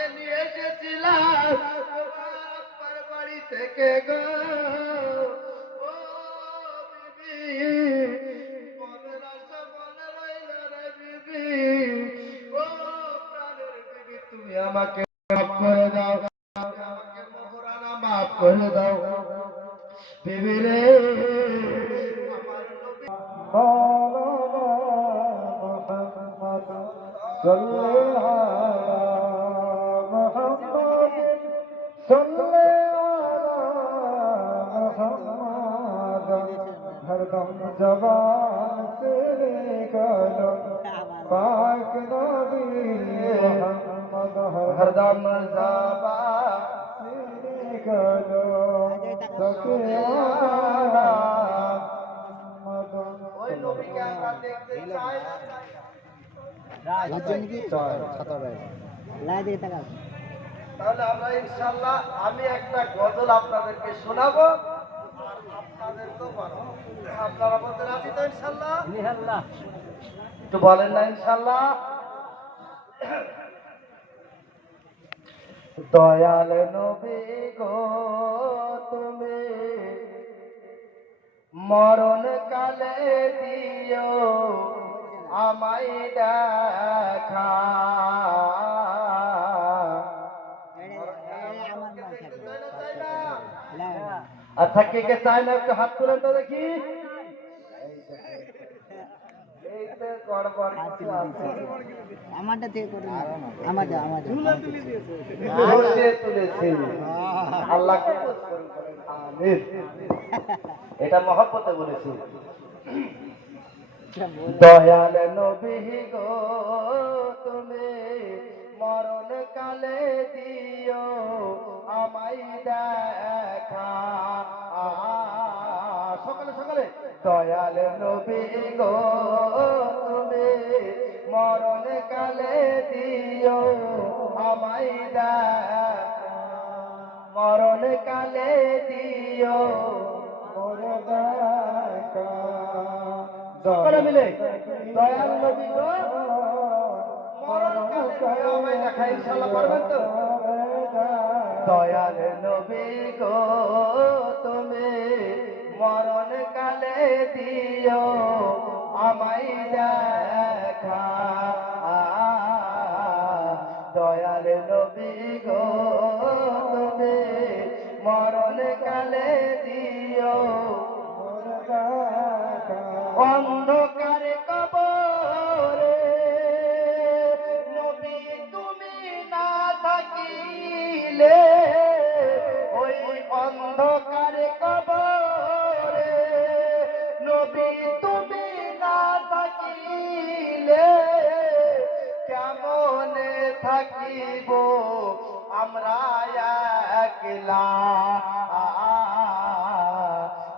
তোমাকে নিয়ে এসেছিলাম বাড়ি থেকে গো। তুমি আমাকে মাফ করে দাও। আমাকে মোহরানা মাফ করে দাও। বিবি আমার নবী صلی علی محمد ہر دم جوان تیرے قدم پاک نبی محمد ہر دم زبان تیرے قدم سکے والا محمد ওই নবীকে আমরা দেখতে চাই না রাজ জিন্দেগি চাই খাতা রাজ লাই দিকে তাকাও তাহলে আমরা ইনশাল্লাহ আমি একটা গজল আপনাদেরকে শোনাবো। আর আপনাদেরকেও বানাবো আপনারা বলতে রাজি তো ইনশাল্লাহ একটু বলেন না ইনশাল্লাহ দয়াল নবী গো তুমি মরণ কালে দিও আমায় দেখা আচ্ছা কে কে চায় না একটু হাত তুলেন তো দেখি। এই তো গড়বড় কিছু আছে। আমারটা থেকে করে আমাদের আমাদের আল্লাহ কবুল করুন। আমিন। এটা মহব্বতে বলেছি। দয়াল নবী গো দয়াল নবী গো তুমি মরণ কালে দিও আমায় দেখা। মরণ কালে দিও সকলে মিলে দয়াল নবী গো মরণ কালে দিও আমায় দেখা। ইনশাআল্লাহ পারবেন তো? দয়াল নবী গো মরণ কালে দিও আমায় দেখা। আমরা একলা।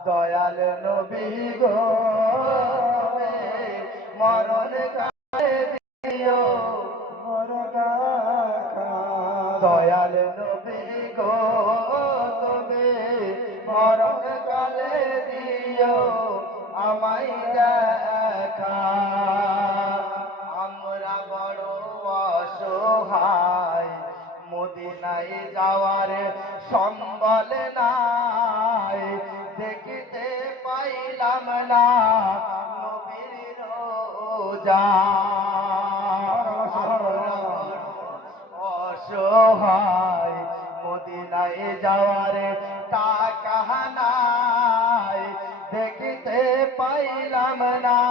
দয়াল নবী গো মরণ কালে দিও। দয়াল নবী গো, তুমি মরণ কালে দিও। আমায় দেখা। মদিনায় যাওয়ার সম্বল নাই। দেখিতে পাইলাম না নবীর রোজা। অসহায় মদিনায় যাওয়ার টাকা নাই। দেখিতে পাইলাম না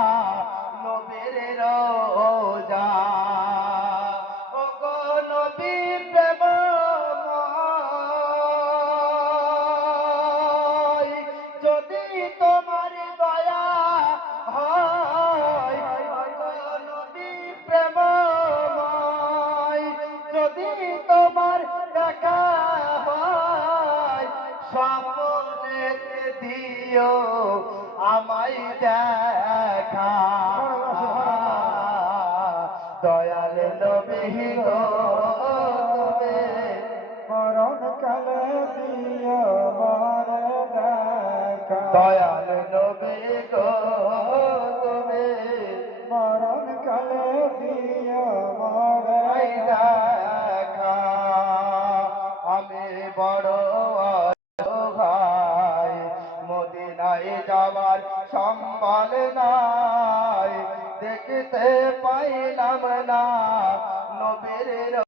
দিও আমায় দেখা। দয়াল নবী গো মরণ কালে দিও মর দয়াল নবী গো মরণ কালে দিও মদিনায় যাওয়ার সম্বল নাই দেখতে পাইলাম না নবীর